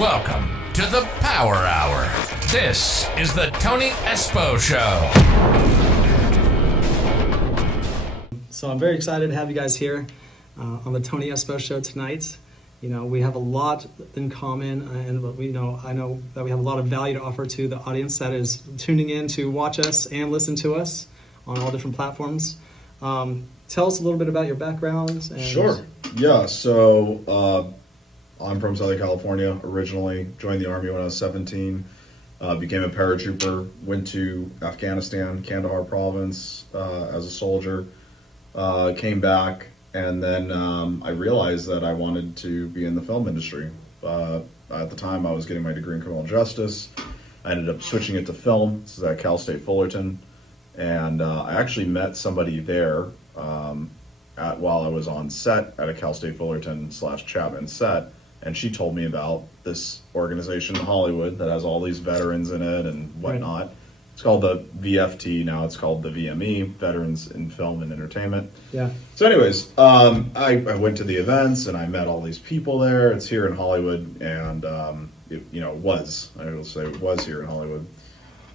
Welcome to the Power Hour. This is the Tony Espo Show. So I'm very excited to have you guys here on the Tony Espo Show tonight. You know, we have a lot in common, and I know that we have a lot of value to offer to the audience that is tuning in to watch us and listen to us on all different platforms. Tell us a little bit about your backgrounds. Sure. Yeah, so I'm from Southern California originally, joined the Army when I was 17, became a paratrooper, went to Afghanistan, Kandahar province as a soldier, came back, and then I realized that I wanted to be in the film industry. At the time, I was getting my degree in criminal justice. I ended up switching it to film. This is at Cal State Fullerton. And I actually met somebody there while I was on set at a Cal State Fullerton / Chapman set. And she told me about this organization in Hollywood that has all these veterans in it and whatnot. Right. It's called the VFT, now it's called the VME, Veterans in Film and Entertainment. Yeah. So anyways, I went to the events and I met all these people there. It's here in Hollywood, and it was here in Hollywood.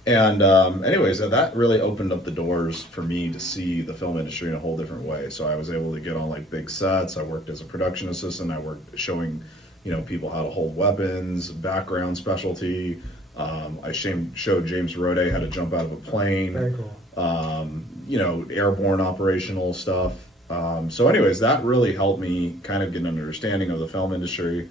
And anyways, that really opened up the doors for me to see the film industry in a whole different way. So I was able to get on like big sets. I worked as a production assistant. I worked showing people how to hold weapons, background specialty. I showed James Rode how to jump out of a plane. Very cool. Airborne operational stuff. So anyways, that really helped me kind of get an understanding of the film industry.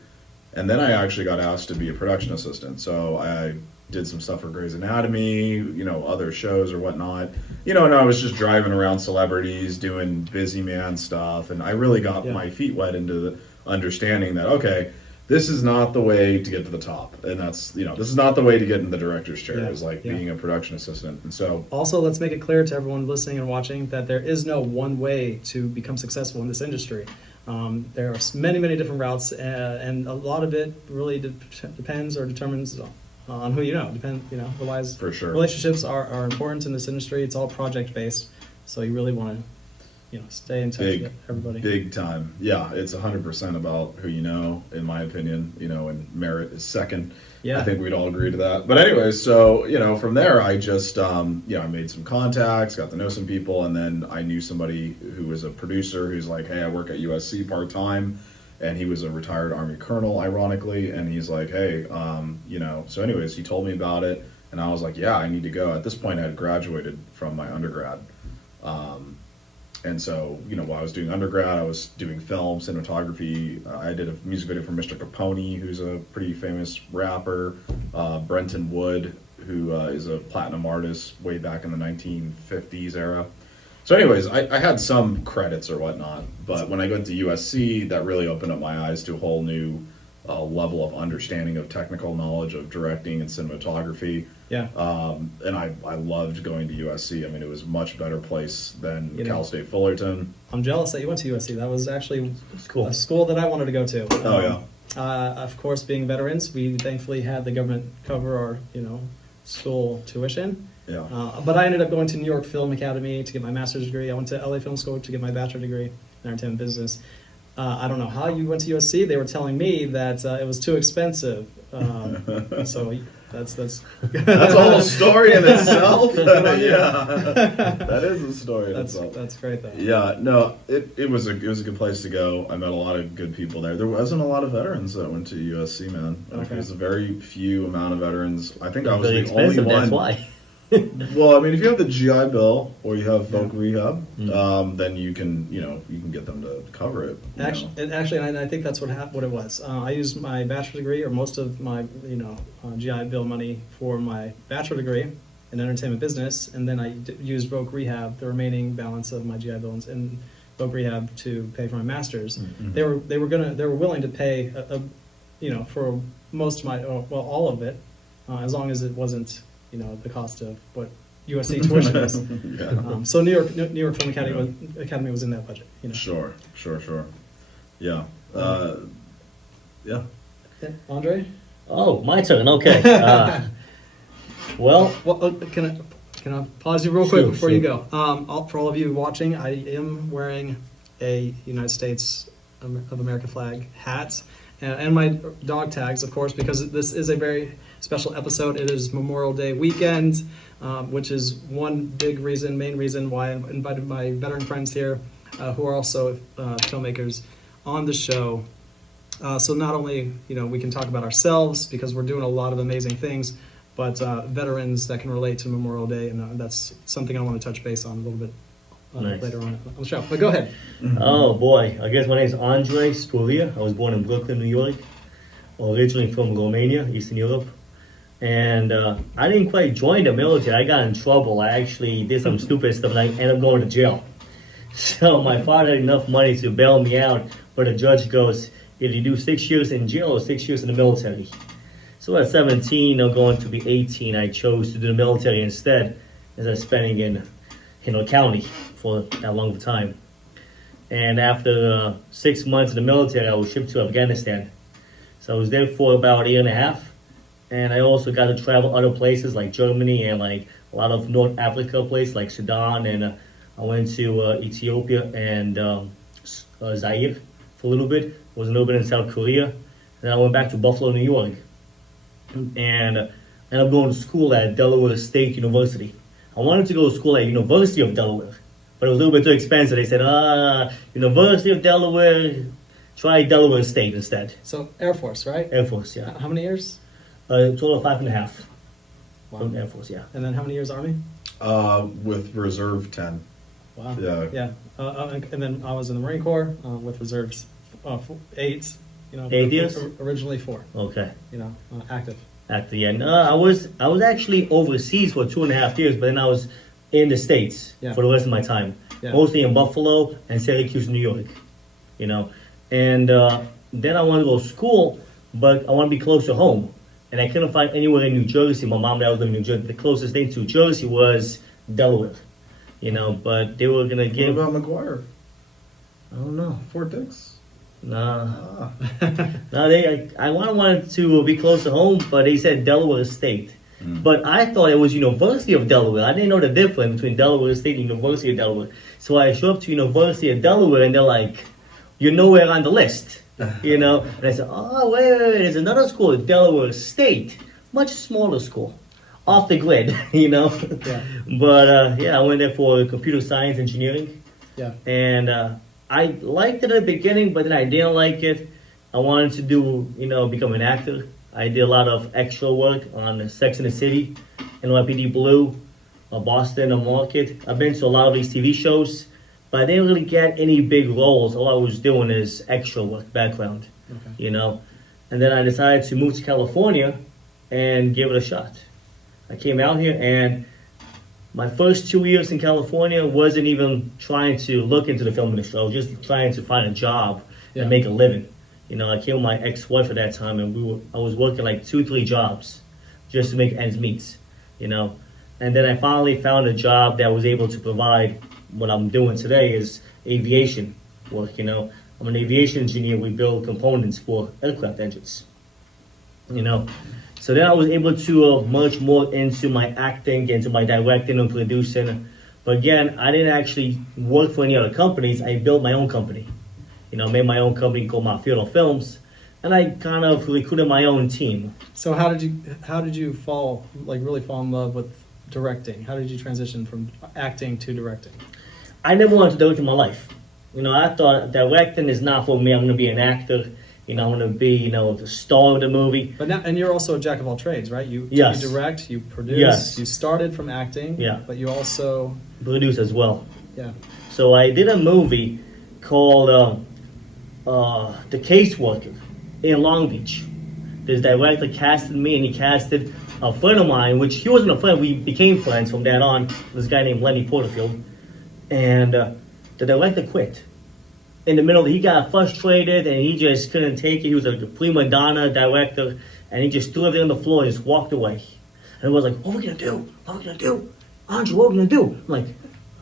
And then I actually got asked to be a production assistant. So I did some stuff for Grey's Anatomy, other shows or whatnot. And I was just driving around celebrities, doing busy man stuff. And I really got my feet wet into the understanding that, okay, this is not the way to get to the top. And that's, this is not the way to get in the director's chair, is being a production assistant. And so also, let's make it clear to everyone listening and watching that there is no one way to become successful in this industry. There are many, many different routes, and a lot of it really depends or determines on who you know. Otherwise, for sure, relationships are important in this industry. It's all project based, so you really want to stay in touch with everybody. Big time. Yeah, it's 100% about who you know, in my opinion, and merit is second. Yeah. I think we'd all agree to that. But anyways, so, from there, I just, I made some contacts, got to know some people, and then I knew somebody who was a producer who's like, hey, I work at USC part-time, and he was a retired Army colonel, ironically, and he's like, hey, so anyways, he told me about it, and I was like, yeah, I need to go. At this point, I had graduated from my undergrad. And so, while I was doing undergrad, I was doing film, cinematography. I did a music video for Mr. Capone, who's a pretty famous rapper. Brenton Wood, who is a platinum artist way back in the 1950s era. So anyways, I had some credits or whatnot. But when I went to USC, that really opened up my eyes to a whole new level of understanding of technical knowledge of directing and cinematography. Yeah. And I loved going to USC. I mean, it was a much better place than Cal State Fullerton. I'm jealous that you went to USC. That was actually a school that I wanted to go to. Oh, yeah. Of course, being veterans, we thankfully had the government cover our, school tuition. Yeah. But I ended up going to New York Film Academy to get my master's degree. I went to LA Film School to get my bachelor degree in entertainment business. I don't know how you went to USC. They were telling me that it was too expensive. So that's a whole story in itself. Yeah, that is a story in itself. That's great though. Yeah, no, it was a good place to go. I met a lot of good people there. There wasn't a lot of veterans that went to USC, man. Okay. There was a very few amount of veterans. I think I was the only one. That's why. Well, I mean, if you have the GI Bill or you have voc rehab, then you can get them to cover it. Actually, I think that's what it was. I used my bachelor's degree or most of my GI Bill money for my bachelor degree in entertainment business, and then I used voc rehab, the remaining balance of my GI Bill and voc rehab, to pay for my master's. Mm-hmm. They were willing to pay for most of my all of it, as long as it wasn't the cost of what USC tuition is. Yeah. So New York Film Academy was in that budget. Sure. Yeah. Yeah. Andre? Oh, my turn. Okay. Can I pause you real quick before you go? For all of you watching, I am wearing a United States of America flag hat. and my dog tags, of course, because this is a very special episode. It is Memorial Day weekend, which is one big reason, main reason why I invited my veteran friends here, who are also filmmakers, on the show. So not only, we can talk about ourselves because we're doing a lot of amazing things, but veterans that can relate to Memorial Day, and that's something I want to touch base on a little bit Nice. later on the show. But go ahead. Oh boy, I guess my name is Andreisporea. I was born in Brooklyn, New York, originally from Romania, Eastern Europe. And I didn't quite join the military. I got in trouble. I actually did some stupid stuff and I ended up going to jail. So my father had enough money to bail me out, but the judge goes, either you do 6 years in jail or 6 years in the military. So at 17, I'm going to be 18, I chose to do the military instead, instead of spending in county for that long of a time. And after 6 months in the military, I was shipped to Afghanistan. So I was there for about a year and a half. And I also got to travel other places like Germany and like a lot of North Africa places like Sudan. And I went to Ethiopia and Zaire for a little bit. Was a little bit in South Korea. Then I went back to Buffalo, New York. And I ended up going to school at Delaware State University. I wanted to go to school at University of Delaware, but it was a little bit too expensive. They said, University of Delaware, try Delaware State instead. So Air Force, right? Air Force, yeah. How many years? Total of 5.5. Wow. From Air Force, yeah. And then how many years Army? With reserve 10. Wow. Yeah. And then I was in the Marine Corps with reserves 8. 8 years? Originally 4. Okay. Active. At the end, I was actually overseas for 2.5 years, but then I was in the States for the rest of my time, mostly in Buffalo and Syracuse, New York. And then I wanted to go to school, but I want to be close to home, and I couldn't find anywhere in New Jersey. My mom and dad was living in New Jersey. The closest thing to Jersey was Delaware, but they were gonna give. What about McGuire? I don't know. Fort Dix? No. I wanted to be close to home, but they said Delaware State. But I thought it was University of Delaware. I didn't know the difference between Delaware State and University of Delaware. So I show up to University of Delaware, and they're like, "You're nowhere on the list," And I said, "Oh, wait, there's another school, Delaware State, much smaller school, off the grid, Yeah. But I went there for computer science engineering. Yeah. And I liked it at the beginning, but then I didn't like it. I wanted to do, become an actor. I did a lot of extra work on Sex and the City, NYPD Blue, Boston, and Market. I've been to a lot of these TV shows, but I didn't really get any big roles. All I was doing is extra work, background, And then I decided to move to California and give it a shot. I came out here, and my first 2 years in California wasn't even trying to look into the film industry. I was just trying to find a job and make a living. I came with my ex-wife at that time, and I was working like 2-3 jobs just to make ends meet, And then I finally found a job that was able to provide what I'm doing today is aviation work, I'm an aviation engineer. We build components for aircraft engines, So then I was able to merge more into my acting, into my directing and producing. But again, I didn't actually work for any other companies. I built my own company. Made my own company called Mafioso Films, and I kind of recruited my own team. So how did you really fall in love with directing? How did you transition from acting to directing? I never wanted to direct in my life. I thought directing is not for me. I'm going to be an actor. I'm going to be, the star of the movie. But now, and you're also a jack of all trades, right? You direct, you produce. Yes. You started from acting. Yeah. But you also produce as well. Yeah. So I did a movie called The Caseworker in Long Beach. This director casted me, and he casted a friend of mine, which he wasn't a friend. We became friends from that on. This guy named Lenny Porterfield, and the director quit. In the middle, he got frustrated, and he just couldn't take it. He was a prima donna director, and he just threw everything on the floor and just walked away. And it was like, "What are we gonna do? What are we gonna do? Andrew, what are we gonna do?" I'm like,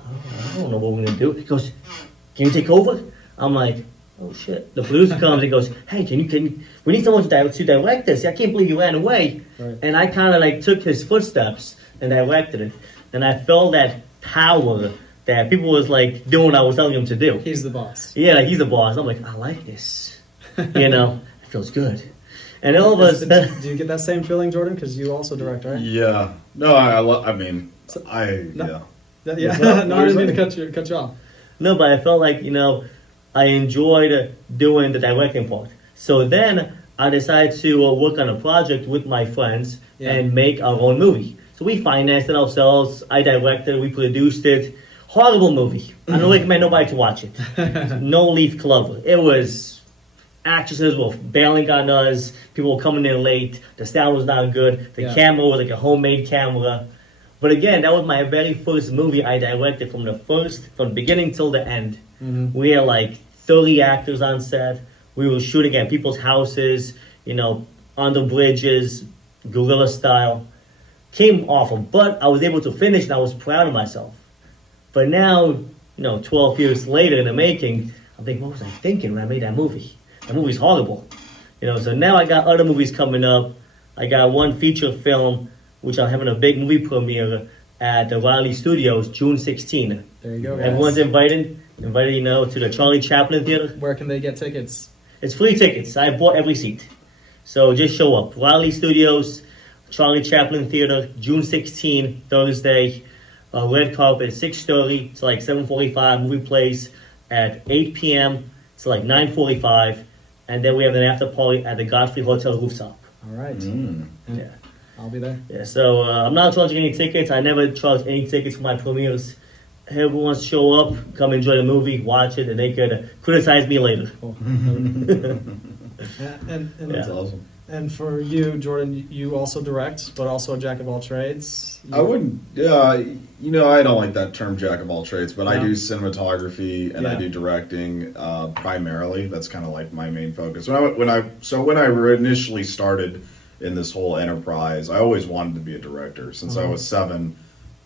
I don't know what we're gonna do. He goes, "Can you take over?" I'm like, "Oh shit!" The producer comes and goes, "Hey, can you? We need someone to direct this. I can't believe you ran away." Right. And I kind of took his footsteps and directed it. And I felt that power that people was doing what I was telling them to do. He's the boss. Yeah, he's the boss. I'm like, I like this. I feels good. And all of us. Do you get that same feeling, Jordan? Because you also direct, right? Yeah. No, I mean, No. yeah. Yeah. No, I didn't mean to cut you off. No, but I felt like, I enjoyed doing the directing part. So then I decided to work on a project with my friends and make our own movie. So we financed it ourselves. I directed, we produced it. Horrible movie. I don't recommend nobody to watch it. No Leaf Clover. It was actresses were bailing on us. People were coming in late. The sound was not good. The camera was like a homemade camera. But again, that was my very first movie I directed from the beginning till the end. Mm-hmm. We had like 30 actors on set. We were shooting at people's houses, on the bridges, guerrilla style. Came awful, but I was able to finish and I was proud of myself. But now, 12 years later in the making, I'm thinking, what was I thinking when I made that movie? That movie's horrible. So now I got other movies coming up. I got one feature film, which I'm having a big movie premiere at the Riley Studios, June 16. There you go, guys. Everyone's invited, to the Charlie Chaplin Theater. Where can they get tickets? It's free tickets. I bought every seat. So just show up. Riley Studios, Charlie Chaplin Theater, June 16, Thursday. Red carpet at 6:30 to like 7:45. Movie plays at 8 p.m. to like 9:45. And then we have an after party at the Godfrey Hotel rooftop. All right. Yeah. I'll be there. Yeah, so I'm not charging any tickets. I never charge any tickets for my premieres. Whoever wants to show up, come enjoy the movie, watch it, and they could criticize me later. Cool. That's awesome. And for you, Jordan, you also direct, but also a jack of all trades. I wouldn't. I don't like that term "jack of all trades," but I do cinematography and I do directing primarily. That's kind of like my main focus. When I initially started in this whole enterprise, I always wanted to be a director since I was 7.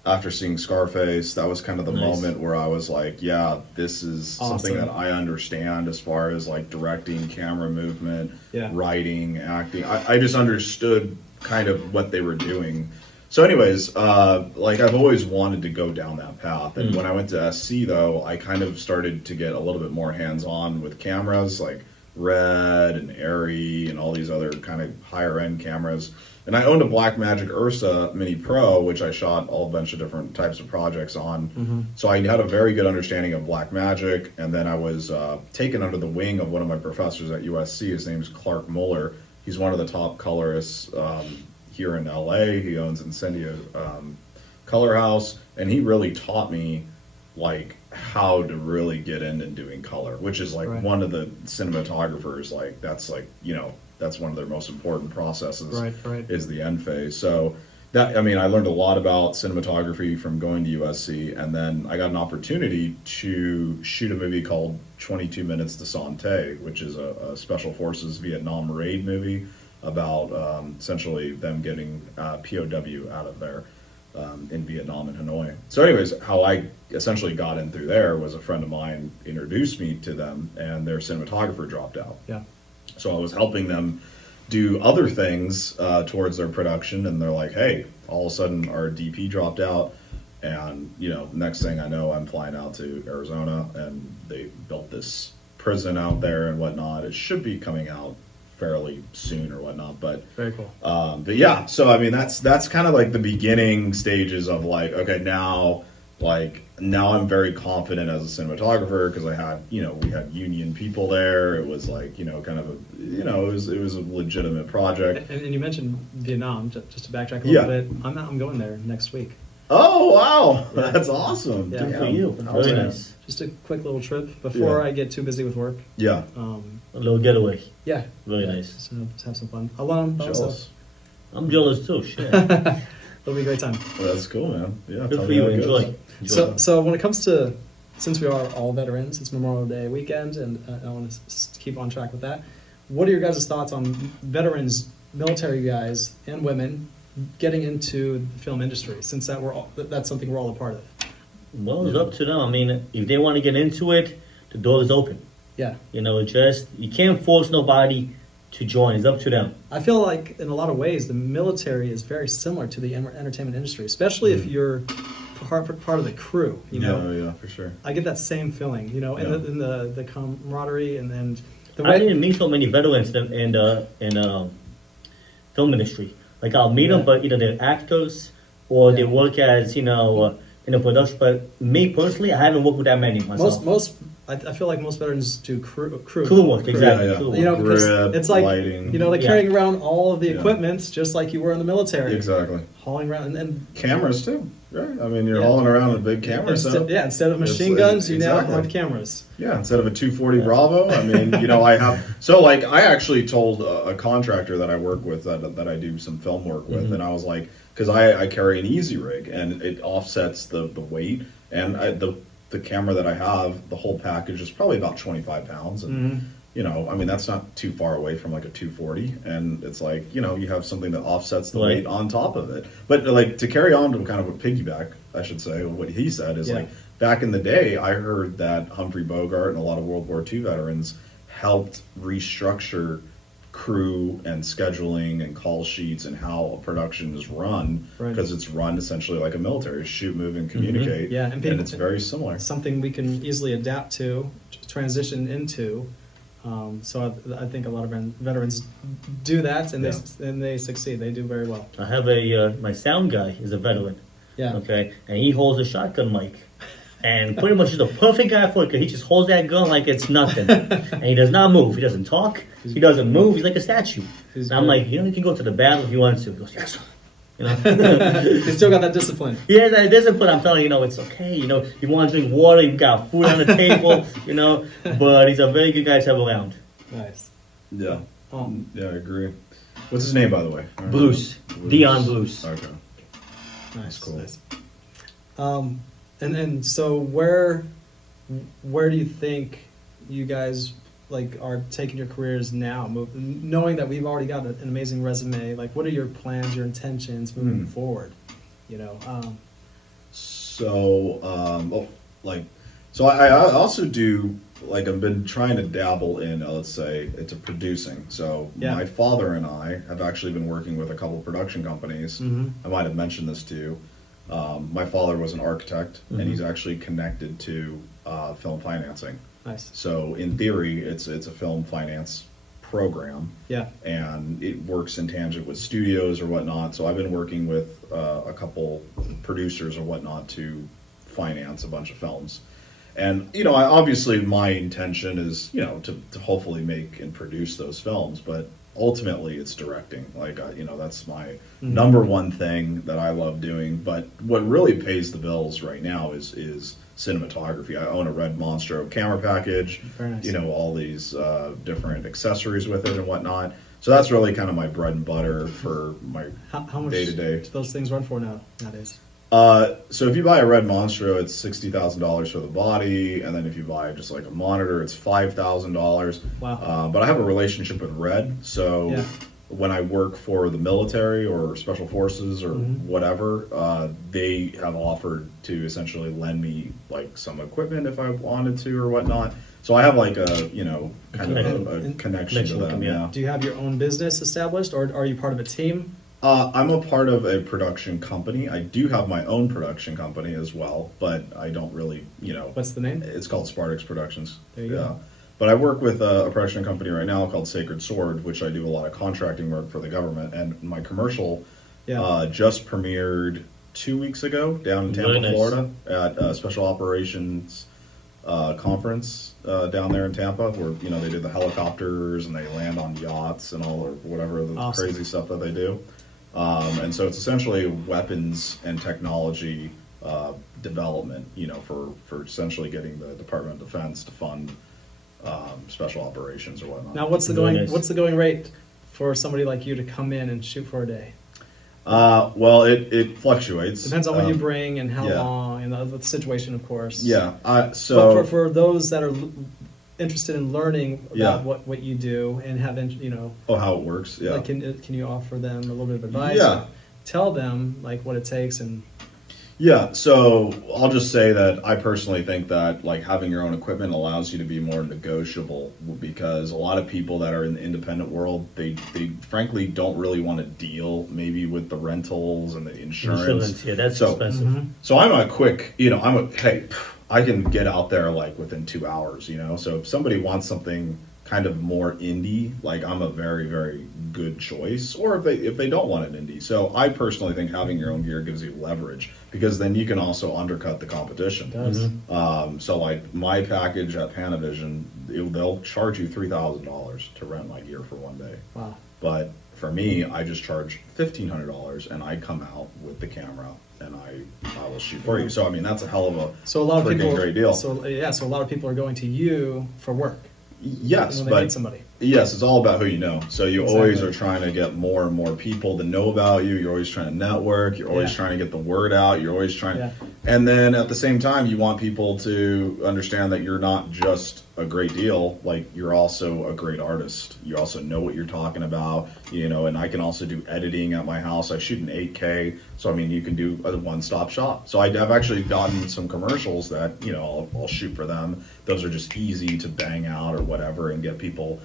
After seeing Scarface, that was kind of the moment where I was like, yeah, this is something that I understand as far as like directing, camera movement, writing, acting. I just understood kind of what they were doing. So anyways, I've always wanted to go down that path. And when I went to SC though, I kind of started to get a little bit more hands-on with cameras like Red and Arri and all these other kind of higher end cameras. And I owned a Blackmagic Ursa Mini Pro, which I shot a bunch of different types of projects on. Mm-hmm. So I had a very good understanding of Blackmagic. And then I was taken under the wing of one of my professors at USC. His name's Clark Muller. He's one of the top colorists here in LA. He owns Incendia Color House. And he really taught me like how to really get into doing color, which is like one of the cinematographers, like that's like, that's one of their most important processes is the end phase. So that, I learned a lot about cinematography from going to USC, and then I got an opportunity to shoot a movie called 22 Minutes to Sante, which is a Special Forces Vietnam raid movie about essentially them getting POW out of there in Vietnam and Hanoi. So anyways, how I essentially got in through there was a friend of mine introduced me to them, and their cinematographer dropped out. Yeah. So I was helping them do other things towards their production, and they're like, hey, all of a sudden our DP dropped out, and next thing I know, I'm flying out to Arizona, and they built this prison out there and whatnot. It should be coming out fairly soon or whatnot, but very cool. But yeah, so that's kind of like the beginning stages of like, okay, now I'm very confident as a cinematographer because I had, we had union people there. It was like, kind of it was a legitimate project. And you mentioned Vietnam, just to backtrack a little bit. I'm going there next week. Oh, wow. Yeah. That's awesome. Yeah. Good for you. Very nice. Just a quick little trip before I get too busy with work. Yeah. A little getaway. Yeah. Very nice. So just have some fun. Alone. Jealous. I'm jealous too. Shit. It'll be a great time. Well, that's cool, man. Yeah. Good for you. Enjoy. So when it comes to, since we are all veterans, it's Memorial Day weekend, and I want to keep on track with that. What are your guys' thoughts on veterans, military guys, and women getting into the film industry? Since that's something we're all a part of. Well, it's up to them. If they want to get into it, the door is open. Yeah. You can't force nobody to join. It's up to them. I feel like in a lot of ways the military is very similar to the entertainment industry, especially if you're part of the crew. Yeah, for sure. I get that same feeling, in the camaraderie and I didn't meet so many veterans in film industry. Like I'll meet them, but either they're actors or they work as in a production. But me personally, I haven't worked with that many myself. I feel like most veterans do crew work, exactly. Yeah. Crew work. You know, because Grip, it's like lighting. they're carrying around all of the equipment just like you were in the military. Exactly. Hauling around and Cameras too. Right. I mean, you're hauling around a big camera. Instead of machine guns, you now have cameras. Yeah, instead of a 240 Bravo, I mean, I have. So, like, I actually told a contractor that I work with that I do some film work with, and I was like, because I carry an easy rig and it offsets the weight, and the camera that I have, the whole package is probably about 25 pounds, and I mean, that's not too far away from like a 240, and it's like, you have something that offsets the weight on top of it. But like, to carry on to kind of a piggyback, I should say, what he said is like, back in the day, I heard that Humphrey Bogart and a lot of World War II veterans helped restructure crew and scheduling and call sheets and how a production is run, because it's run essentially like a military: shoot, move, and communicate. Yeah, and it's very similar. Something we can easily adapt to, transition into. So I think a lot of veterans do that, and they succeed. They do very well. I have my sound guy is a veteran. Yeah. Okay, and he holds a shotgun mic, and pretty much is the perfect guy for it, because he just holds that gun like it's nothing, and he does not move. He doesn't talk. He doesn't move. He's like a statue. And I'm like, you can go to the battle if you want to. He goes, yes. He's still got that discipline. Yeah, that discipline. I'm telling you, it's okay. You want to drink water, you got food on the table. But he's a very good guy to have around. Nice. Yeah. Yeah, I agree. What's his name, by the way? Bruce. Dion Bruce. Okay. Nice. Cool. Nice. And then, so where do you think you guys are taking your careers now, knowing that we've already got an amazing resume? Like, what are your plans, your intentions moving forward? So I also do, I've been trying to dabble in, let's say, into producing. So my father and I have actually been working with a couple production companies. I might have mentioned this to you. My father was an architect, and he's actually connected to film financing. Nice. So in theory, it's a film finance program. Yeah. And it works in tangent with studios or whatnot. So I've been working with a couple producers or whatnot to finance a bunch of films. And, obviously my intention is, to hopefully make and produce those films, but ultimately it's directing. That's my number one thing that I love doing. But what really pays the bills right now is cinematography. I own a Red Monstro camera package, Very nice. All these different accessories with it and whatnot. So that's really kind of my bread and butter for my how much day-to-day. do those things run for nowadays? So if you buy a Red Monstro, it's $60,000 for the body, and then if you buy just like a monitor, it's $5,000. Wow. But I have a relationship with Red, so when I work for the military or special forces or whatever, they have offered to essentially lend me some equipment if I wanted to or whatnot. So I have a connection to them. Yeah. Do you have your own business established, or are you part of a team? I'm a part of a production company. I do have my own production company as well, but I don't really, What's the name? It's called Spartix Productions. There you go. But I work with a production company right now called Sacred Sword, which I do a lot of contracting work for the government. And my commercial just premiered 2 weeks ago down in Tampa, Florida, at a Special Operations conference down there in Tampa, where they do the helicopters and they land on yachts and all, or whatever the crazy stuff that they do. And so it's essentially weapons and technology development, for essentially getting the Department of Defense to fund special operations or whatnot. Now, what's the going rate for somebody like you to come in and shoot for a day? Well, it fluctuates. Depends on what you bring and how long, and the situation, of course. Yeah. But for those that are interested in learning about what you do and have how it works. Yeah. Can you offer them a little bit of advice? Yeah. Tell them what it takes and. Yeah, so I'll just say that I personally think that having your own equipment allows you to be more negotiable, because a lot of people that are in the independent world, they frankly don't really want to deal maybe with the rentals and the insurance. Yeah, that's expensive. So I'm a quick, hey, I can get out there within 2 hours, So if somebody wants something kind of more indie, like I'm a very, very good choice, or if they don't want an indie. So I personally think having your own gear gives you leverage, because then you can also undercut the competition. It does. So like my package at Panavision, they'll charge you $3,000 to rent my gear for one day. Wow. But for me, I just charge $1,500, and I come out with the camera and I will shoot for you. So I mean, that's a hell of a So a lot of freaking people, great deal. So a lot of people are going to you for work. Yes, when they but meet somebody. yes, it's all about who you know. So you Exactly. always are trying to get more and more people to know about you. You're always trying to network. You're always Yeah. trying to get the word out. You're always trying, Yeah. and then at the same time, you want people to understand that you're not just a great deal. Like, you're also a great artist. You also know what you're talking about. You know, and I can also do editing at my house. I shoot in 8K, so I mean, you can do a one-stop shop. So I've actually gotten some commercials that, you know, I'll shoot for them. Those are just easy to bang out or whatever and get people,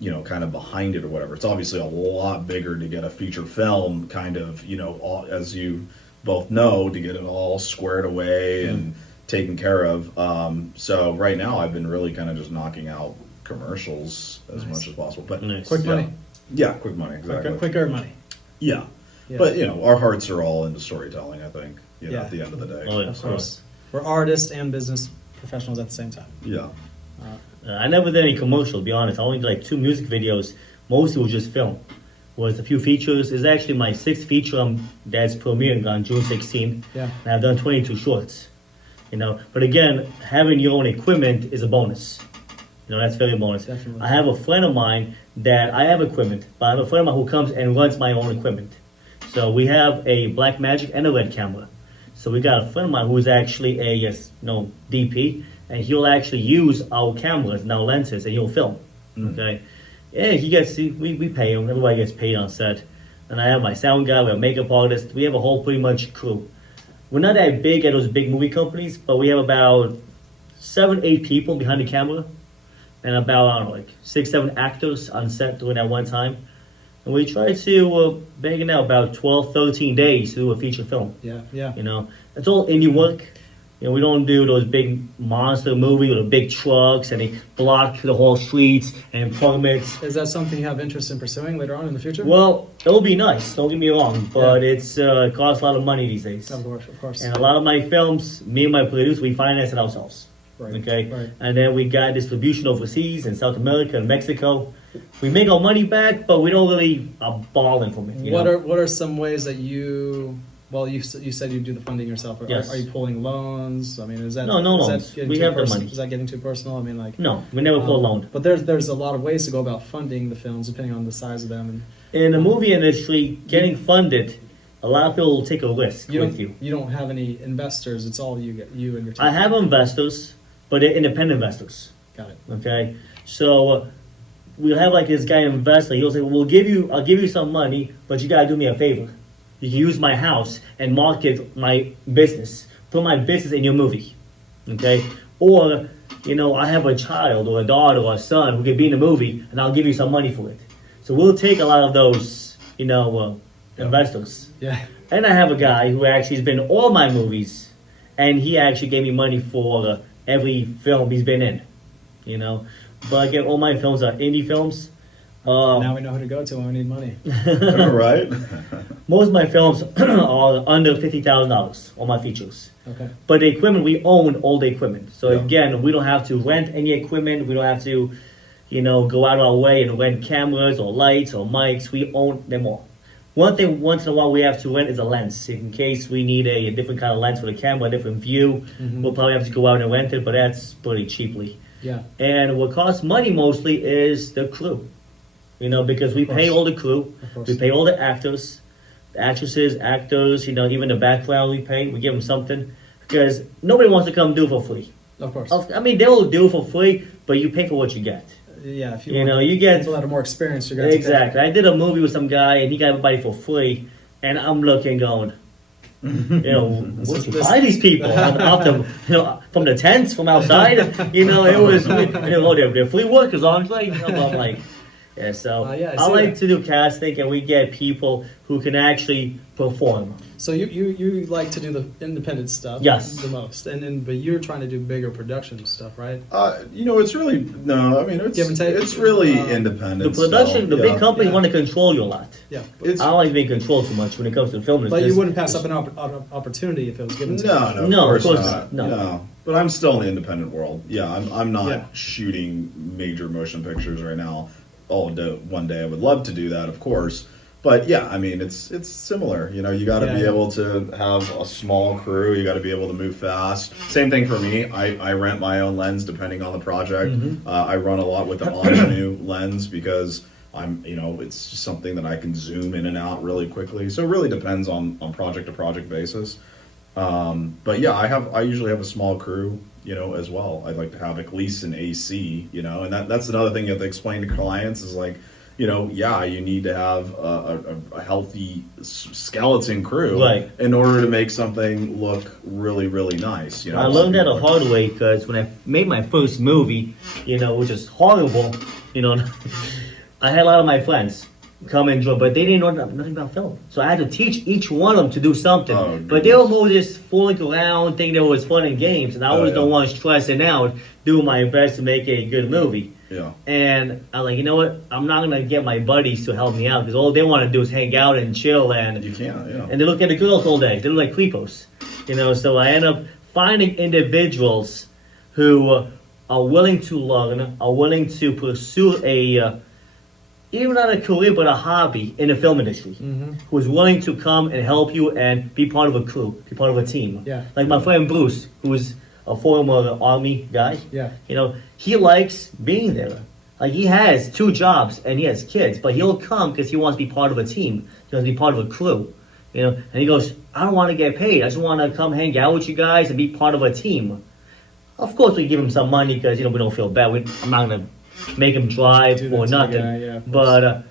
you know, kind of behind it or whatever. It's obviously a lot bigger to get a feature film kind of, you know, all, as you both know, to get it all squared away and taken care of. So right now I've been really kind of just knocking out commercials as much as possible. But Quick money. Yeah, quick money, exactly. Quicker money. Yeah. Yeah. But, you know, our hearts are all into storytelling, I think, you know, Yeah. at the end of the day. Oh, yeah, Of course. We're artists and business professionals at the same time. Yeah. I never did any commercial, to be honest. I only did like 2 music videos. Mostly was just film. Was a few features. It's actually my 6th feature that's premiering on June 16th. Yeah. And I've done 22 shorts. You know, but again, having your own equipment is a bonus. You know, that's very bonus. Definitely. I have a friend of mine that I have equipment, but I have a friend of mine who comes and runs my own equipment. So we have a Black Magic and a Red camera. So we got a friend of mine who is actually a DP, and he'll actually use our cameras and our lenses, and he'll film. Okay, yeah, we pay him. Everybody gets paid on set. And I have my sound guy, we have makeup artist. We have a whole pretty much crew. We're not that big at those big movie companies, but we have about 7-8 people behind the camera, and about, I don't know, like 6-7 actors on set during that one time. And we try to bang it out about 12-13 days to do a feature film. Yeah, yeah. You know, it's all indie work. You know, we don't do those big monster movies with the big trucks and they block the whole streets and permits. Is that something you have interest in pursuing later on in the future? Well, it'll be nice, don't get me wrong, but it costs a lot of money these days. Of course. And a lot of my films, me and my producer, we finance it ourselves. Right. Okay? Right. And then we got distribution overseas in South America and Mexico. We make our money back, but we don't really are balling from it. What are some ways that you? Well, you said you do the funding yourself. Yes. Are you pulling loans? I mean, is that No is loans. that getting We too have the personal? money. Is that getting too personal? I mean, like No, we never pull a loan. But there's a lot of ways to go about funding the films, depending on the size of them. And In the movie industry, getting funded, a lot of people will take a risk with you. You don't have any investors. It's all you and your team. I have investors, but they're independent investors. Got it. Okay, so we'll have like this guy investor. He'll say, "I'll give you some money, but you gotta do me a favor. You can use my house and market my business. Put my business in your movie, okay? Or, you know, I have a child or a daughter or a son who can be in the movie, and I'll give you some money for it." So we'll take a lot of those, investors. Yeah. And I have a guy who actually has been in all my movies, and he actually gave me money for every film he's been in, you know. But again, all my films are indie films. Now we know who to go to when we need money. All right. Most of my films are under $50,000, all my features. Okay. But the equipment, we own all the equipment. So Yeah. again, we don't have to rent any equipment. We don't have to, go out of our way and rent cameras or lights or mics. We own them all. One thing once in a while we have to rent is a lens. In case we need a different kind of lens for the camera, a different view, we'll probably have to go out and rent it, but that's pretty cheaply. Yeah. And what costs money mostly is the crew. Because we pay all the crew, Of course. we pay all the actors, the actresses, actors, even the background we pay, we give them something. Because nobody wants to come do it for free. Of course. I mean, they will do it for free, but you pay for what you get. Yeah. If You get people that are more experienced, you're going to exactly. I did a movie with some guy, and he got everybody for free, and I'm looking, going, where's you find these people off them, from the tents, from outside. It was they're free workers, honestly. I'm like, Yeah, so Yeah, I see like that. to do casting, and we get people who can actually perform. So you like to do the independent stuff, Yes. the most, and but you're trying to do bigger production stuff, right? It's really no. I mean, it's Give and take? it's really The independent. production, still. the big Yeah. companies Yeah. want to control you a lot. Yeah, It's I don't like being controlled too much when it comes to the film but industry. you wouldn't pass up an opportunity if it was given to you. No, of course not. not. No. But I'm still in the independent world. Yeah, I'm not Yeah. shooting major motion pictures right now. One day I would love to do that, of course. But yeah, I mean, it's similar. You know, you got to be Yeah. able to have a small crew. You got to be able to move fast. Same thing for me. I rent my own lens depending on the project. I run a lot with the ingenue lens because it's just something that I can zoom in and out really quickly. So it really depends on project to project basis. But yeah, I usually have a small crew, as well. I'd like to have at least an AC, and that's another thing you have to explain to clients is like, you need to have a healthy skeleton crew Right. in order to make something look really, really nice. I learned that the hard way because when I made my first movie, which is horrible, I had a lot of my friends come and join, but they didn't know nothing about film. So I had to teach each one of them to do something. Oh, but they were more just fooling around, thinking it was fun and games, and I was the one stressing out, doing my best to make a good movie. Yeah. And I'm like, you know what? I'm not gonna get my buddies to help me out because all they want to do is hang out and chill, and You can, yeah. and they look at the girls all day. They look like creepos, So I end up finding individuals who are willing to learn, are willing to pursue even not a career but a hobby in the film industry, who is willing to come and help you and be part of a crew, be part of a team. Yeah. Like my friend Bruce, who is a former army guy. Yeah. He likes being there. Like he has 2 jobs and he has kids, but he'll come because he wants to be part of a team. He wants to be part of a crew. And he goes, I don't want to get paid. I just want to come hang out with you guys and be part of a team. Of course, we give him some money because we don't feel bad. I'm not gonna make him drive Do that for to the nothing. guy, yeah, of course. But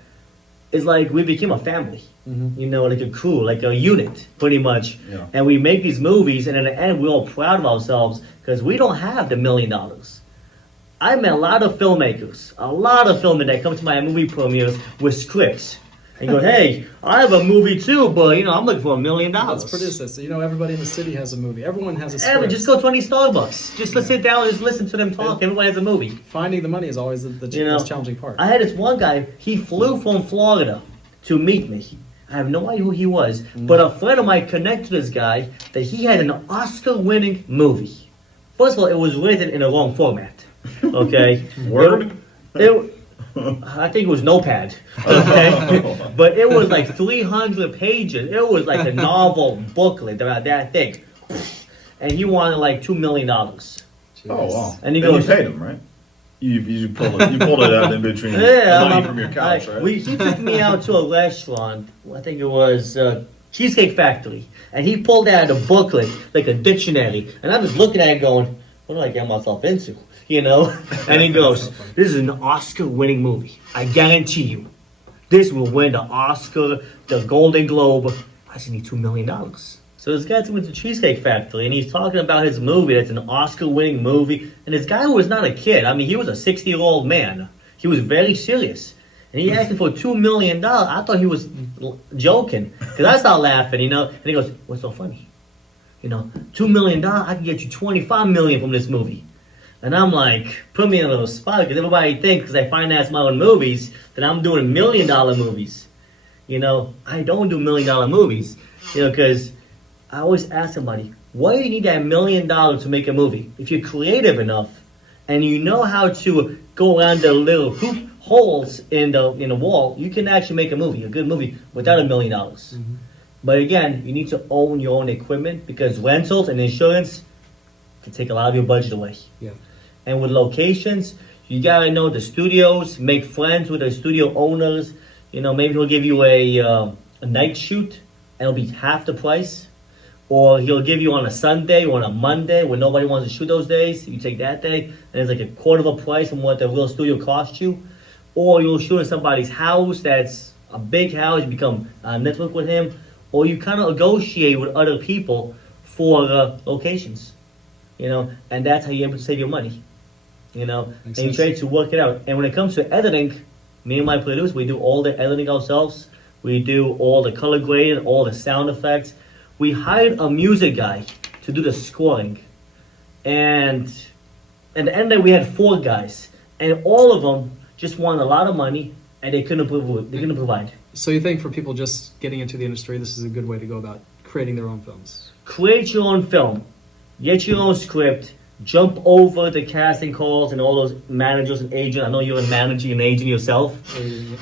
it's like we became a family. Like a crew, like a unit, pretty much. Yeah. And we make these movies, and in the end, we're all proud of ourselves because we don't have the $1 million. I met a lot of filmmakers that come to my movie premieres with scripts. And go, hey, I have a movie too, but I'm looking for $1 million. Let's produce this. Everybody in the city has a movie. Everyone has a script. Just go to any Starbucks. Just let's sit down and just listen to them talk. Everyone has a movie. Finding the money is always the most challenging part. I had this one guy, he flew from Florida to meet me. I have no idea who he was, but a friend of mine connected to this guy that he had an Oscar-winning movie. First of all, it was written in a wrong format. Okay? Word? I think it was Notepad. Okay? But it was like 300 pages. It was like a novel booklet about that thick. And he wanted like $2 million. Oh wow! And he you goes- paid him, right? You pulled it out in between Yeah, the money from your couch, right? He took me out to a restaurant. I think it was Cheesecake Factory, and he pulled out a booklet like a dictionary, and I was looking at it going, "What do I get myself into?" And he goes, "This is an Oscar-winning movie. I guarantee you, this will win the Oscar, the Golden Globe. I just need $2 million." So this guy took me to Cheesecake Factory, and he's talking about his movie that's an Oscar-winning movie. And this guy was not a kid. I mean, he was a 60-year-old man. He was very serious. And he asked me for $2 million. I thought he was joking. Because I started laughing, And he goes, what's so funny? $2 million, I can get you $25 million from this movie. And I'm like, put me in a little spot, because everybody thinks, because I finance my own movies, that I'm doing $1 million movies. I don't do $1 million movies. Because I always ask somebody, why do you need that $1 million to make a movie? If you're creative enough and you know how to go around the little hoop holes in the wall, you can actually make a good movie, without $1 million. But again, you need to own your own equipment because rentals and insurance can take a lot of your budget away. Yeah. And with locations, you gotta know the studios, make friends with the studio owners. Maybe he'll give you a night shoot and it'll be half the price. Or he'll give you on a Sunday or on a Monday when nobody wants to shoot those days. You take that day, and it's like a quarter of a price from what the real studio cost you. Or you'll shoot in somebody's house that's a big house. You become a network with him. Or you kind of negotiate with other people for locations. And that's how you're able to save your money. And you try to work it out. And when it comes to editing, Me and my producer, we do all the editing ourselves. We do all the color grading, all the sound effects. We hired a music guy to do the scoring. And at the end of it, we had 4 guys. And all of them just wanted a lot of money, and they couldn't provide. So you think for people just getting into the industry, this is a good way to go about creating their own films? Create your own film. Get your own script. Jump over the casting calls and all those managers and agents. I know you're a manager and agent yourself,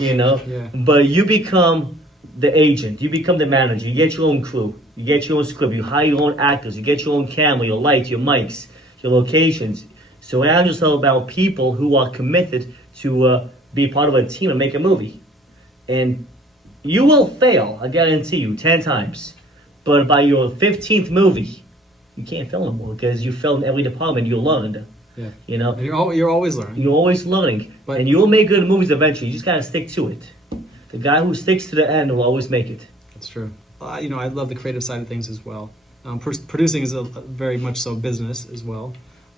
Yeah. But you become the agent. You become the manager. You get your own crew. You get your own script. You hire your own actors. You get your own camera, your lights, your mics, your locations. Surround yourself about people who are committed to be part of a team and make a movie. And you will fail, I guarantee you, 10 times. But by your 15th movie, you can't fail anymore because you failed in every department you learned. Yeah. And you're always learning. You're always learning. And you'll make good movies eventually. You just got to stick to it. The guy who sticks to the end will always make it. That's true. I love the creative side of things as well. Producing is a very much so business as well.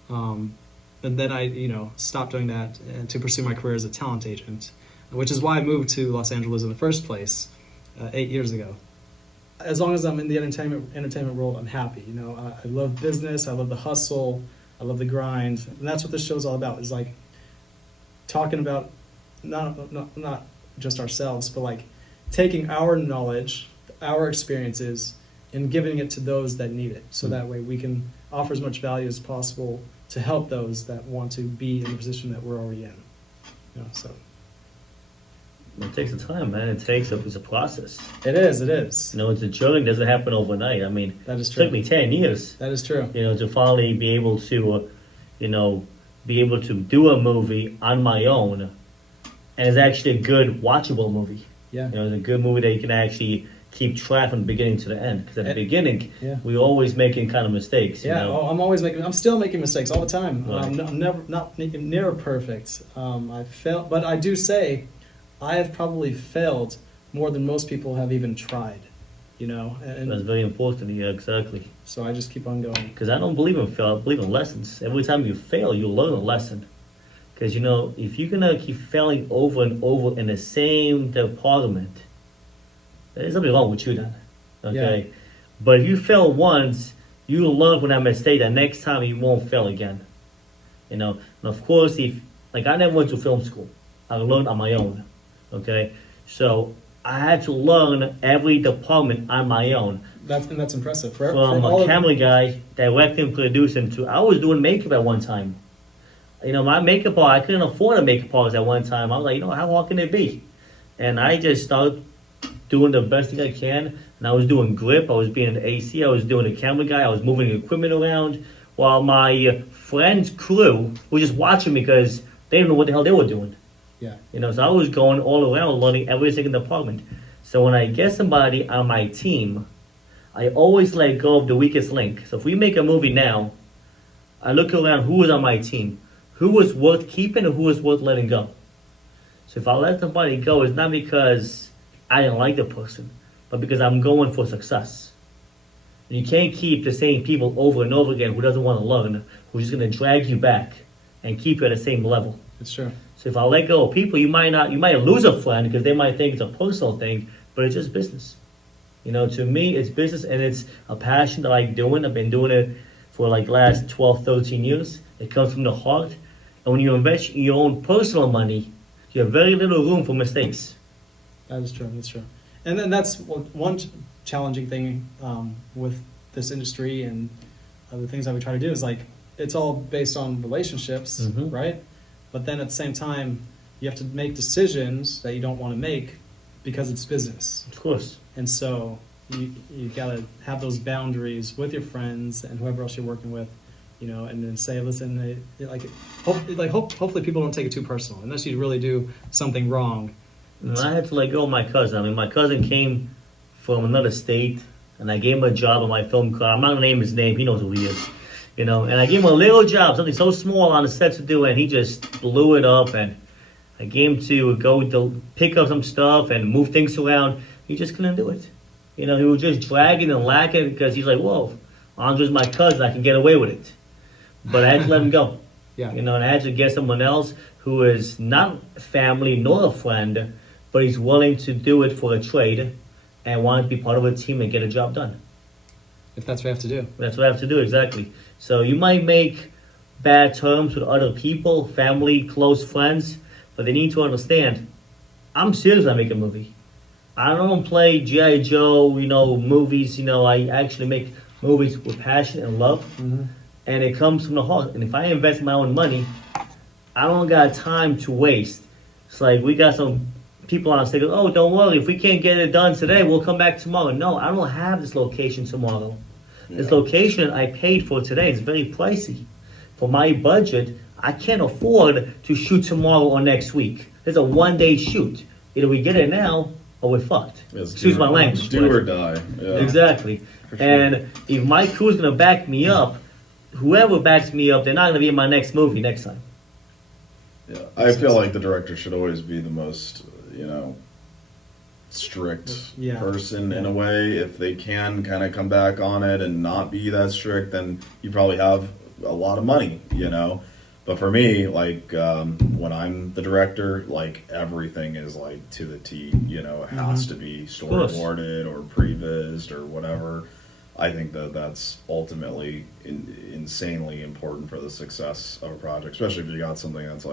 And then I, stopped doing that to pursue my career as a talent agent, which is why I moved to Los Angeles in the first place 8 years ago. As long as I'm in the entertainment world, I'm happy. I love business. I love the hustle. I love the grind, and that's what this show's all about. Is like talking about not just ourselves, but like taking our knowledge, our experiences, and giving it to those that need it. So that way we can offer as much value as possible to help those that want to be in the position that we're already in. So. It takes a time, man. It's a process. It is. It's a journey. It doesn't happen overnight. I mean, that is true. It took me 10 years. That is true. To finally be able to, do a movie on my own, and it's actually a good, watchable movie. Yeah. It's a good movie that you can actually keep track from the beginning to the end. Because at the beginning, yeah, we're always making kind of mistakes. Yeah. I'm still making mistakes all the time. Right. I'm never perfect. I fail, but I do say, I have probably failed more than most people have even tried, And that's very important. Yeah, exactly. So I just keep on going. Because I don't believe in fail. I believe in lessons. Every time you fail, you learn a lesson. Because, if you're going to keep failing over and over in the same department, there's something wrong with you then. Okay? Yeah. But if you fail once, you'll learn from that mistake. The next time you won't fail again. And of course, I never went to film school. I learned on my own. Okay, so I had to learn every department on my own. That's impressive. From a camera guy, directing, producing, to I was doing makeup at one time. My makeup art, I couldn't afford a makeup artist at one time. I was like, how hard can it be? And I just started doing the best thing I can. And I was doing grip, I was being an AC, I was doing a camera guy, I was moving equipment around, while my friend's crew was just watching me because they didn't know what the hell they were doing. Yeah. So I was going all around learning every single department. So when I get somebody on my team, I always let go of the weakest link. So if we make a movie now, I look around who was on my team, who was worth keeping and who was worth letting go. So if I let somebody go, it's not because I didn't like the person, but because I'm going for success. And you can't keep the same people over and over again who doesn't want to learn, who's just going to drag you back and keep you at the same level. It's true. So if I let go of people, you might lose a friend because they might think it's a personal thing, but it's just business. To me, it's business and it's a passion that I like doing. I've been doing it for last 12, 13 years. It comes from the heart. And when you invest in your own personal money, you have very little room for mistakes. That is true. That's true. And then that's one challenging thing with this industry and the things that we try to do is it's all based on relationships, mm-hmm. right? But then at the same time, you have to make decisions that you don't want to make because it's business. Of course. And so you got to have those boundaries with your friends and whoever else you're working with, and then say, listen, hopefully people don't take it too personal, unless you really do something wrong. And I had to let go of my cousin. I mean, my cousin came from another state, and I gave him a job on my film car. I'm not going to name his name. He knows who he is. And I gave him a little job, something so small on the set to do, and he just blew it up. And I gave him to go to pick up some stuff and move things around. He just couldn't do it. He was just dragging and lacking because he's like, whoa, Andrei's my cousin, I can get away with it. But I had to let him go. Yeah. And I had to get someone else who is not family nor a friend, but he's willing to do it for a trade and want to be part of a team and get a job done. If that's what I have to do. That's what I have to do, exactly. So you might make bad terms with other people, family, close friends, but they need to understand, I'm serious when I make a movie. I don't play G.I. Joe, movies. I actually make movies with passion and love, and it comes from the heart. And if I invest my own money, I don't got time to waste. It's like we got some people on us saying, oh, don't worry, if we can't get it done today, we'll come back tomorrow. No, I don't have this location tomorrow. Yeah. This location I paid for today is very pricey. For my budget, I can't afford to shoot tomorrow or next week. It's a one-day shoot. Either we get it now or we're fucked. Excuse my language. Do or die. Yeah. Exactly. Sure. And if my crew's going to back me up, whoever backs me up, they're not going to be in my next movie next time. Yeah, I feel like the director should always be the most, strict person in a way. If they can kind of come back on it and not be that strict, then you probably have a lot of money, But for me, when I'm the director, everything is to the T, it has to be storyboarded or prevised or whatever. I think that's ultimately insanely important for the success of a project, especially if you got something that's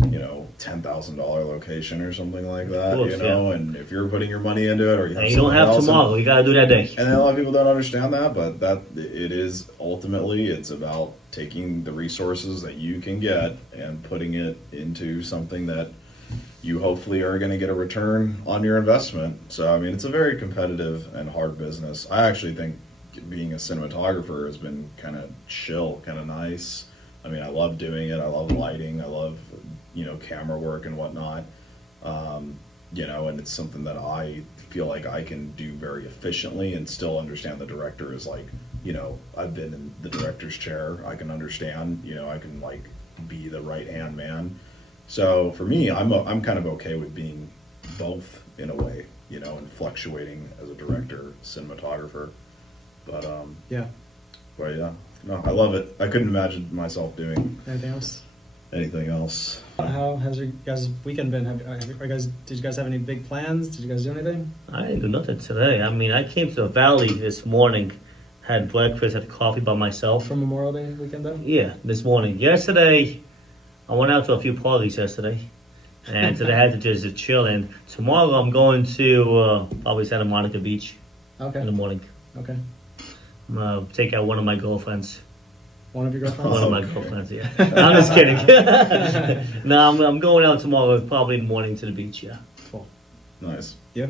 $10,000 location or something like that, course, and if you're putting your money into it or you don't have tomorrow, you gotta do that day. And a lot of people don't understand that, but it's about taking the resources that you can get and putting it into something that you hopefully are going to get a return on your investment. So, it's a very competitive and hard business. I actually think being a cinematographer has been kind of chill, kind of nice. I love doing it. I love lighting. I love, camera work and whatnot. And it's something that I feel like I can do very efficiently and still understand the director is I've been in the director's chair. I can understand, I can be the right-hand man. So for me, I'm kind of okay with being both in a way, and fluctuating as a director, cinematographer. But no, I love it. I couldn't imagine myself doing anything else. How has your guys' weekend been? Did you guys have any big plans? Did you guys do anything? I didn't do nothing today. I came to the valley this morning, had breakfast, had coffee by myself. For Memorial Day weekend though? Yeah, this morning. Yesterday, I went out to a few parties yesterday, and today I had to just chill. And tomorrow I'm going to probably Santa Monica Beach. Okay. In the morning. Okay. I'm gonna take out one of my girlfriends. One of your girlfriends? One of my girlfriends, yeah. I'm just kidding. No, I'm going out tomorrow, probably in the morning to the beach, yeah. Cool. Nice. Yeah.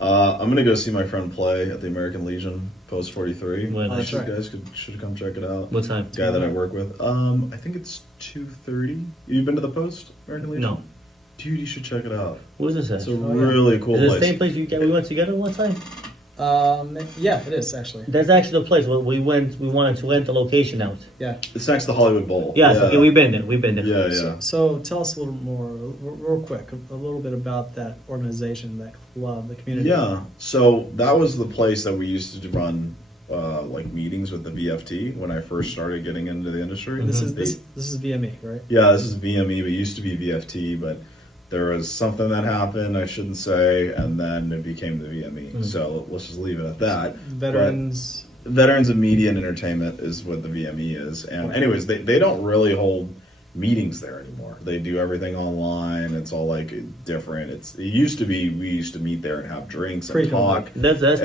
I'm going to go see my friend play at the American Legion, Post 43. When? You guys should come check it out. What time? Guy that I work with. I think it's 2:30. You been to the Post, American Legion? No. Dude, you should check it out. What is this at? It's a really cool place. Is it place. the same place we went together one time? Yeah, it is actually. That's actually the place where we wanted to rent the location out. Yeah. It's next to Hollywood Bowl. Yeah. We've been there. Yeah. So tell us a little more, real quick, a little bit about that organization, that club, the community. Yeah. So that was the place that we used to run meetings with the VFT when I first started getting into the industry. This is VME, right? Yeah, this is VME. We used to be VFT, but there was something that happened, I shouldn't say, and then it became the VME. Mm-hmm. So let's just leave it at that. Veterans of Media and Entertainment is what the VME is. And anyways, they don't really hold meetings there anymore. They do everything online. It's all different. It used to be we used to meet there and have drinks and talk. That's the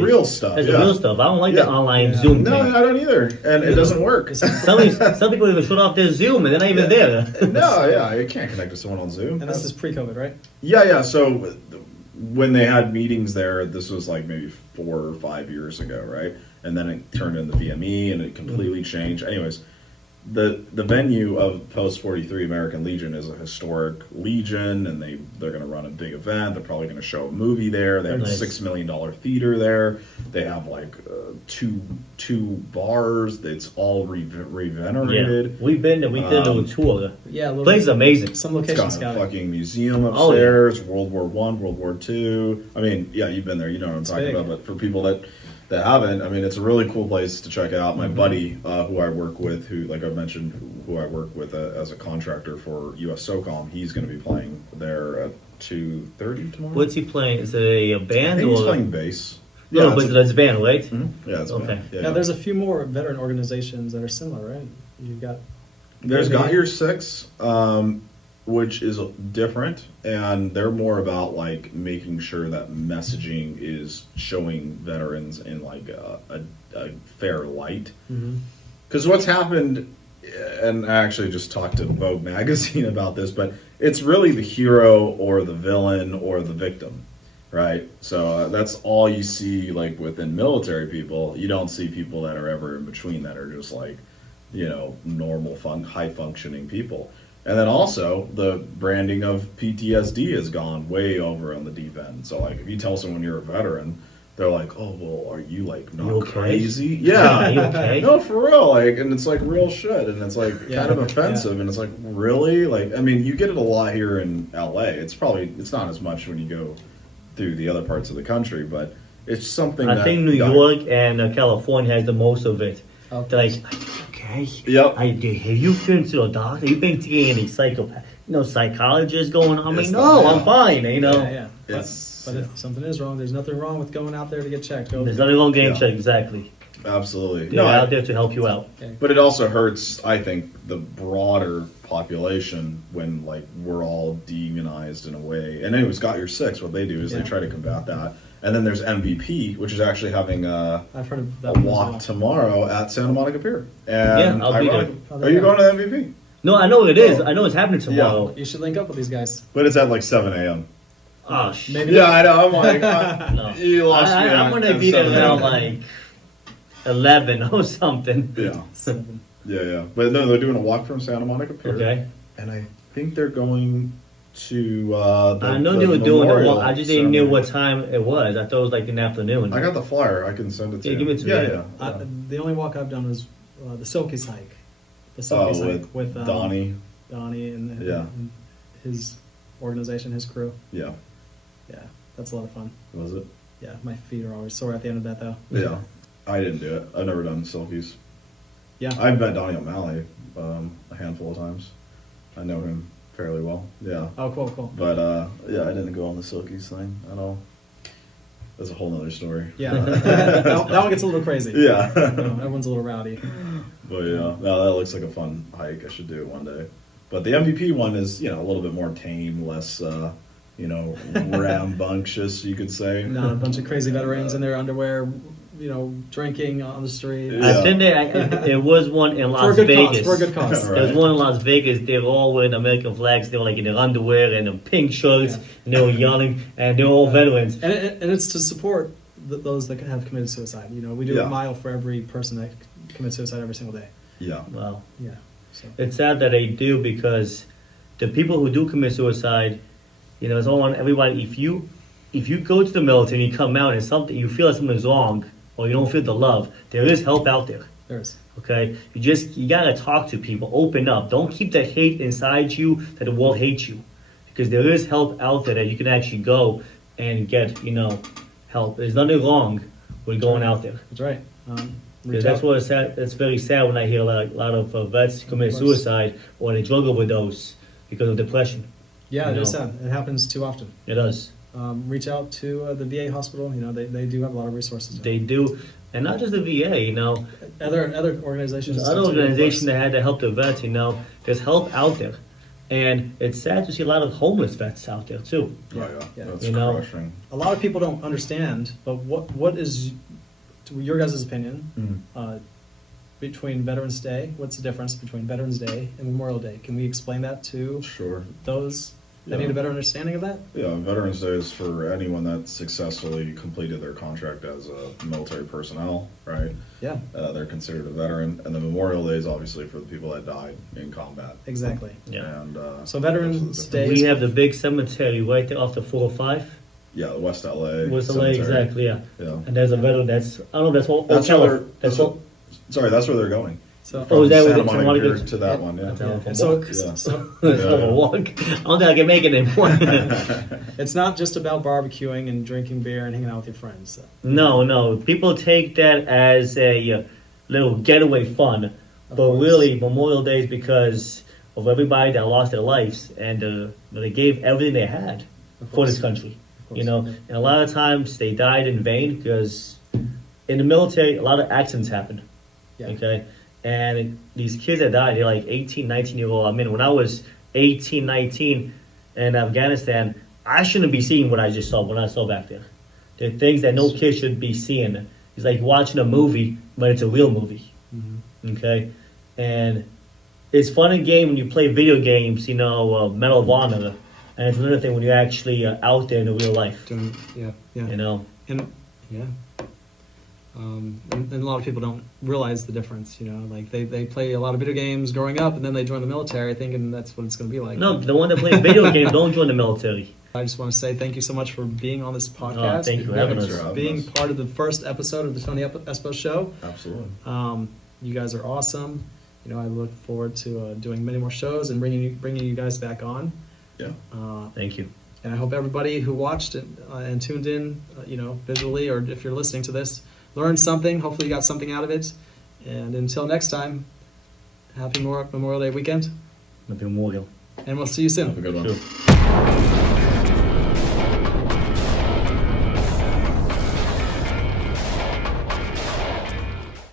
real stuff. That's the real stuff. I don't like the online Zoom thing. No, I don't either. And it doesn't work. Some people even shut off their Zoom and they're not even there. You can't connect to someone on Zoom. And this is pre-COVID, right? Yeah. So when they had meetings there, this was maybe 4 or 5 years ago, right? And then it turned into VME and it completely changed. Anyways, the venue of Post 43 American Legion is a historic legion, and they're going to run a big event. They're probably going to show a movie there. They have a $6 million theater there. They have two bars. It's all revenerated. Yeah. We've been there. We did a tour. Yeah, the place is amazing. Some locations got a fucking museum upstairs. World War I, World War II. You've been there. You know what I'm talking about. But for people that that haven't, I mean, it's a really cool place to check out. My buddy, who I work with, who, like I mentioned, who I work with as a contractor for US SOCOM, he's going to be playing there at 2:30 tomorrow. What's he playing? Is it a band? I think he's or? playing bass. No, but that's a band, right? Yeah, it's Okay. band. Yeah, there's a few more veteran organizations that are similar, right? You've got. There's Got Your Six, which is different, and they're more about like making sure that messaging is showing veterans in like a fair light. Because what's happened, and I actually just talked to Vogue magazine about this, but it's really the hero or the villain or the victim, right? So that's all you see like within military people. You don't see people that are ever in between that are just like, you know, normal, high functioning people. And then also the branding of PTSD has gone way over on the deep end. So like if you tell someone you're a veteran, they're like, oh, well, are you like not okay? crazy? Yeah. Are you okay? No, for real. Like, and it's like real shit. And it's like kind of offensive. And it's like, really? Like, I mean, you get it a lot here in LA. It's not as much when you go through the other parts of the country, but it's something I think New York and California has the most of it. Okay. They're like, okay. Yep. Have you been to a doctor? You've been to any psychologists going on? I mean, It's no, not- I'm fine, you know. Yeah. But if something is wrong, there's nothing wrong with going out there to get checked. There's nothing wrong getting Yeah. checked, exactly. Absolutely. They're out there to help you out. Okay. But it also hurts, I think, the broader population when like we're all demonized in a way. And anyways, Got Your Six, what they do is they try to combat that. And then there's MVP, which is actually having I've heard of that a one as walk well. tomorrow at Santa Monica Pier. And Yeah, I'll be there. Are you going to MVP? No, I know it is. I know it's happening tomorrow. You should link up with these guys. But it's at like 7 a.m. Oh, shit. Maybe Yeah, I know. I'm like, No. you lost me. I'm at going to be there 7 around a.m. like 11 or something. Yeah. 7. Yeah. But no, they're doing a walk from Santa Monica Pier. Okay. And I think they're going to I know they were doing it. memorial I just didn't know ceremony. what time it was. I thought it was like in the afternoon. I got the flyer. I can send it to Yeah, you. give it to me. Yeah. The only walk I've done was the Silkies hike. The Silkies hike with Donnie. Donnie and, Yeah. and his organization, his crew. Yeah. Yeah, that's a lot of fun. Was it? Yeah, my feet are always sore at the end of that though. Yeah. I didn't do it. I've never done Silkies. Yeah. I've met Donnie O'Malley a handful of times. I know him fairly well. Yeah. Oh, cool. But yeah, I didn't go on the Silkies thing at all. That's a whole nother story. Yeah, that one gets a little crazy. Yeah. Everyone's a little rowdy. But yeah, no, that looks like a fun hike. I should do it one day. But the MVP one is, you know, a little bit more tame, less, rambunctious, you could say. Not a bunch of crazy veterans in their underwear, drinking on the street. Yeah. I think there was one in Las For a good Vegas. cause. For a good cause. Right. There was one in Las Vegas. They were all wearing American flags. They were like in their underwear and in pink shirts, and they were yelling, and they were all veterans. And it's to support those that have committed suicide. We do Yeah. a mile for every person that commits suicide every single day. Yeah. Wow. Yeah. So. It's sad that they do, because the people who do commit suicide, it's all on everybody. If you go to the military and you come out and you feel like something's wrong, or you don't feel the love, there is help out there. There is. Okay? You gotta talk to people, open up. Don't keep that hate inside you that the world hates you. Because there is help out there that you can actually go and get, help. There's nothing wrong with going out there. That's right. Because that's what it's sad. It's very sad when I hear a lot of vets commit suicide or they drug overdose because of depression. Yeah, it You is know. sad. It happens too often. It does. Reach out to the VA hospital. They do have a lot of resources. They do, and not just the VA. Other organizations. There's other organizations that had to help the vets. There's help out there, and it's sad to see a lot of homeless vets out there too. Yeah. Yeah. That's crushing. A lot of people don't understand, but what is, to your guys' opinion, between Veterans Day? What's the difference between Veterans Day and Memorial Day? Can we explain that to Sure. those that Yeah. need a better understanding of that? Yeah, Veterans Day is for anyone that successfully completed their contract as a military personnel, right? Yeah, They're considered a veteran. And the Memorial Day is obviously for the people that died in combat. exactly. Yeah. And So Veterans Day. We have the big cemetery right there off the 405. yeah, the West LA. What's the Cemetery. exactly? Yeah. Yeah. And there's a veteran that's I don't know. That's what. That's where they're. That's what. Sorry, that's where they're going. So, Oh, is that Santa what Monica Monica Pier to that one? Yeah. yeah. So- Yeah. So It's a walk. I don't think I can make it anymore. it's not just about barbecuing and drinking beer and hanging out with your friends. So. No. People take that as a little getaway fun, but course. really Memorial Day is because of everybody that lost their lives and they gave everything they had Of for course. this country. Of course. You know, and a lot of times they died in vain because in the military a lot of accidents happen. Yeah. Okay, and these kids that died, they're like 18, 19-year-old. I mean, when I was 18, 19 in Afghanistan, I shouldn't be seeing what I just saw when I saw back there. There are things that no kid should be seeing. It's like watching a movie, but it's a real movie. Mm-hmm. Okay, and it's fun and game when you play video games, Medal of Honor, and it's another thing when you're actually out there in the real life. Yeah. You know, And yeah. And a lot of people don't realize the difference, like they play a lot of video games growing up and then they join the military thinking that's what it's going to be like. no, the one that plays video games don't join the military. I just want to say thank you so much for being on this podcast. Thank you for having Thanks us. for having Being us. part of the first episode of the Tony Espo Show. Absolutely. You guys are awesome. I look forward to doing many more shows and bringing you guys back on. Yeah. Thank you. And I hope everybody who watched it and tuned in, visually, or if you're listening to this, learned something. Hopefully you got something out of it. And until next time, happy Memorial Day weekend. Happy Memorial. And we'll see you soon. Have a good one. Sure.